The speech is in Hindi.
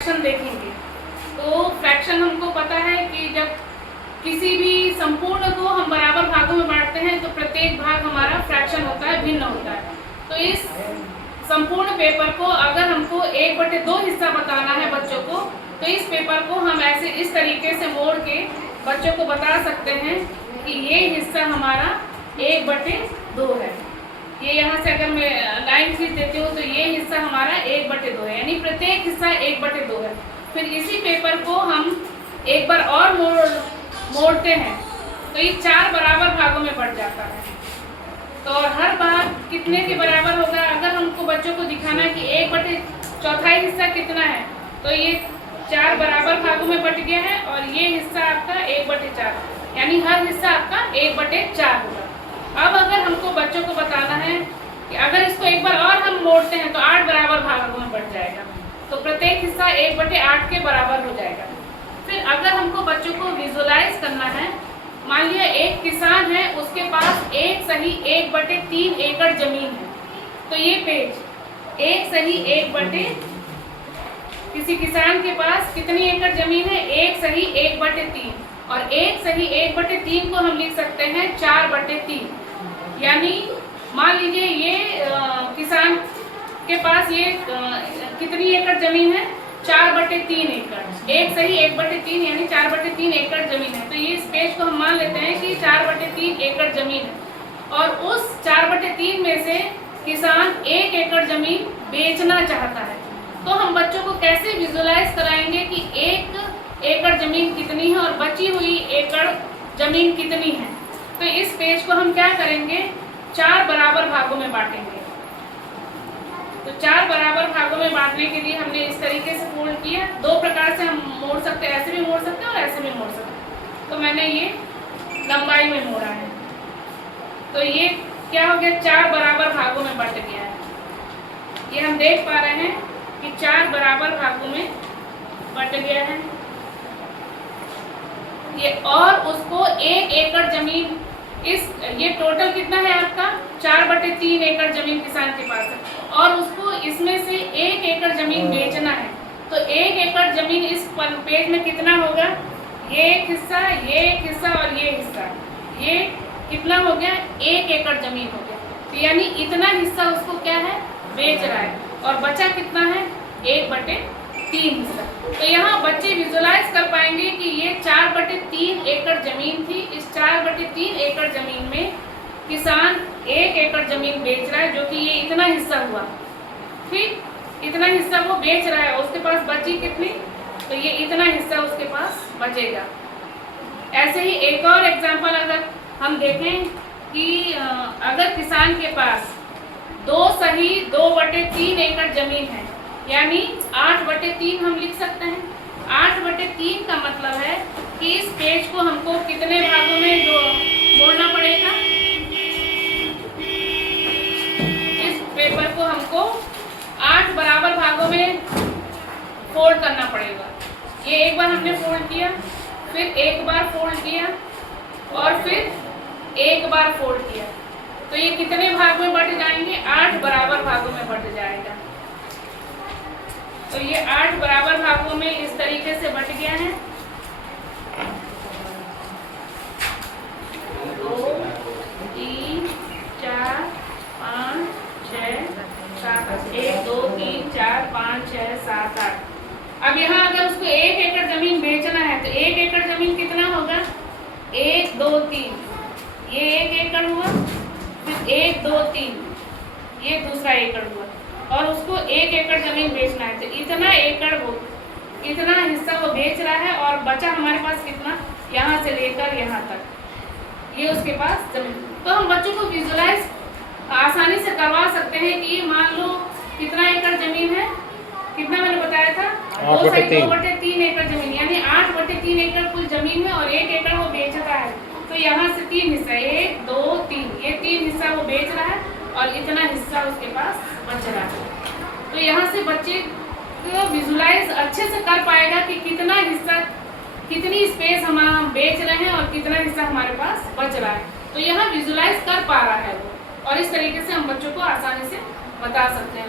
फ्रैक्शन देखेंगे तो फ्रैक्शन हमको पता है कि जब किसी भी संपूर्ण को हम बराबर भागों में बांटते हैं तो प्रत्येक भाग हमारा फ्रैक्शन होता है, भिन्न होता है। तो इस संपूर्ण पेपर को अगर हमको 1/2 हिस्सा बताना है बच्चों को, तो इस पेपर को हम ऐसे इस तरीके से मोड़ के बच्चों को बता सकते हैं कि ये हिस्सा हमारा 1/2 है। ये यहाँ से अगर मैं लाइन खींच देती हूँ तो ये हिस्सा हमारा 1/2 है, यानी प्रत्येक हिस्सा 1/2 है। फिर इसी पेपर को हम एक बार और मोड़ते हैं तो ये 4 बराबर भागों में बढ़ जाता है। तो हर भाग कितने के बराबर होगा? अगर हमको बच्चों को दिखाना है कि 1/4 हिस्सा कितना है, तो ये 4 बराबर भागों में बट गया है और ये हिस्सा आपका 1/4, यानी हर हिस्सा आपका 1/4 होगा। अब अगर हमको बच्चों को बताना है कि अगर इसको एक बार और हम मोड़ते हैं तो 8 बराबर भागों में बढ़ जाएगा, तो प्रत्येक हिस्सा 1/8 के बराबर हो जाएगा। फिर अगर हमको बच्चों को विजुलाइज करना है, मान लिया एक किसान है, उसके पास एक सही 1/3 एकड़ जमीन है। तो ये पेज एक सही 1/, किसी किसान के पास कितनी एकड़ जमीन है? एक सही 1/3, और एक सही 1/3 को हम लिख सकते हैं 4/3। यानी मान लीजिए ये किसान के पास ये कितनी एकड़ जमीन है? 4/3 एकड़। एक सही 1/3 यानी 4/3 एकड़ जमीन है। तो ये इस पेज को हम मान लेते हैं कि 4/3 एकड़ जमीन है, और उस 4/3 में से किसान 1 एकड़ जमीन बेचना चाहता है। तो हम बच्चों को कैसे विजुलाइज कराएंगे कि 1 एकड़ जमीन कितनी है और बची हुई एकड़ जमीन कितनी है? तो इस पेज को हम क्या करेंगे? 4 बराबर भागों में बांटेंगे। तो 4 बराबर भागों में बांटने के लिए हमने इस तरीके से फोल्ड किया। 2 प्रकार से हम मोड़ सकते हैं, ऐसे भी मोड़ सकते हैं और ऐसे भी मोड़ सकते हैं। तो मैंने ये लंबाई में मोड़ा है, तो ये क्या हो गया? 4 बराबर भागों में बट गया है। ये हम देख पा रहे हैं कि 4 बराबर भागों में बट गया है ये, और उसको 1 एकड़ जमीन, ये टोटल कितना है आपका? 4/3 एकड़ जमीन किसान के पास है, और उसको इसमें से 1 एकड़ जमीन बेचना है। तो 1 एकड़ जमीन इस पेज में कितना होगा? ये एक हिस्सा, ये एक हिस्सा और ये हिस्सा, ये कितना हो गया? 1 एकड़ जमीन हो गया। तो यानी इतना हिस्सा उसको क्या है? बेच रहा है, और बचा कितना है? 1/3 हिस्सा। तो यहाँ बच्चे विजुलाइज कर पाएंगे कि ये 4/3 एकड़ जमीन थी। इस 4/3 एकड़ जमीन में किसान 1 एकड़ जमीन बेच रहा है, जो कि ये इतना हिस्सा हुआ। ठीक, इतना हिस्सा वो बेच रहा है, उसके पास बची कितनी? तो ये इतना हिस्सा उसके पास बचेगा। ऐसे ही एक और एग्जाम्पल अगर हम देखें कि अगर किसान के पास 2 सही 2/3 एकड़ जमीन है, यानी 8/3 हम लिख सकते हैं। 8/3 का मतलब है कि इस पेज को हमको कितने भागों में मोड़ना पड़ेगा? इस पेपर को हमको 8 बराबर भागों में फोल्ड करना पड़ेगा। ये एक बार हमने फोल्ड किया, फिर एक बार फोल्ड किया, और फिर एक बार फोल्ड किया। तो ये कितने भाग में बट जाएंगे? 8 बराबर भागों में बट जाएगा। तो ये 8 बराबर भागों में इस तरीके से बट गया है। 2 3 4 5 6 7 8, 1 2 3 4 5 6 7 8। अब यहाँ अगर उसको 1 एकड़ जमीन बेचना है तो 1 एकड़ जमीन कितना होगा? 1 2 3, ये 1 एकड़ हुआ, फिर 1 2 3, ये दूसरा एकड़ हुआ, और उसको 1 एकड़ जमीन बेचना है। तो इतना एकड़ वो, इतना हिस्सा वो बेच रहा है, और बचा हमारे पास कितना? यहाँ से लेकर यहाँ तक ये उसके पास जमीन। तो हम बच्चों को विजुलाइज आसानी से करवा सकते हैं कि मान लो कितना एकड़ जमीन है, कितना मैंने बताया था? 2/3 एकड़ जमीन, यानी 8/3 एकड़ कुल जमीन है, और 1 एकड़ वो बेचता है। तो यहाँ से 3 हिस्सा, 1 2 3, ये 3 हिस्सा वो बेच रहा है, और इतना हिस्सा उसके पास बच रहा है। तो यहाँ से बच्चे को विजुलाइज अच्छे से कर पाएगा कि कितना हिस्सा, कितनी स्पेस हम बेच रहे हैं, और कितना हिस्सा हमारे पास बच रहा है। तो यहाँ विजुलाइज कर पा रहा है वो, और इस तरीके से हम बच्चों को आसानी से बता सकते हैं।